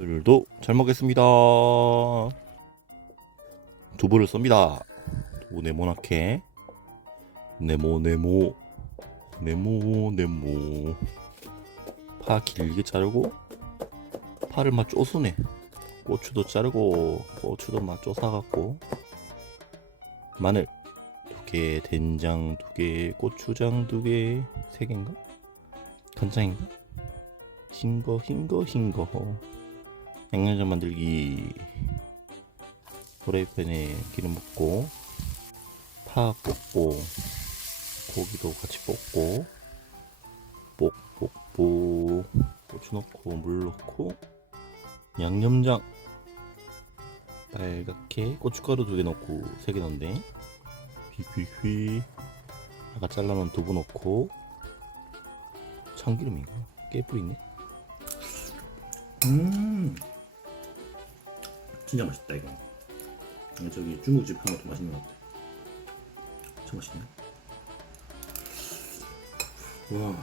오늘도 잘 먹겠습니다. 두부를 썹니다. 두부 네모나게 네모 네모 네모 네모 파 길게 자르고 파를 막 쪼수네. 고추도 자르고 고추도 막 쪼사갖고 마늘 두 개, 된장 두 개, 고추장 두 개, 세 개인가? 간장인가? 흰 거 흰 거 흰거 양념장 만들기. 프라이팬에 기름 붓고 파 볶고 고기도 같이 볶고 볶볶볶 고추 넣고 물 넣고 양념장. 빨갛게 고춧가루 두 개 넣고 세 개 넣는데 휘휘휘. 아까 잘라놓은 두부 넣고. 참기름인가? 깨뿌 있네. 음 진짜 맛있다 이거 저기 중국집 하는 것도 맛있는 것 같아. 진짜 맛있네. 와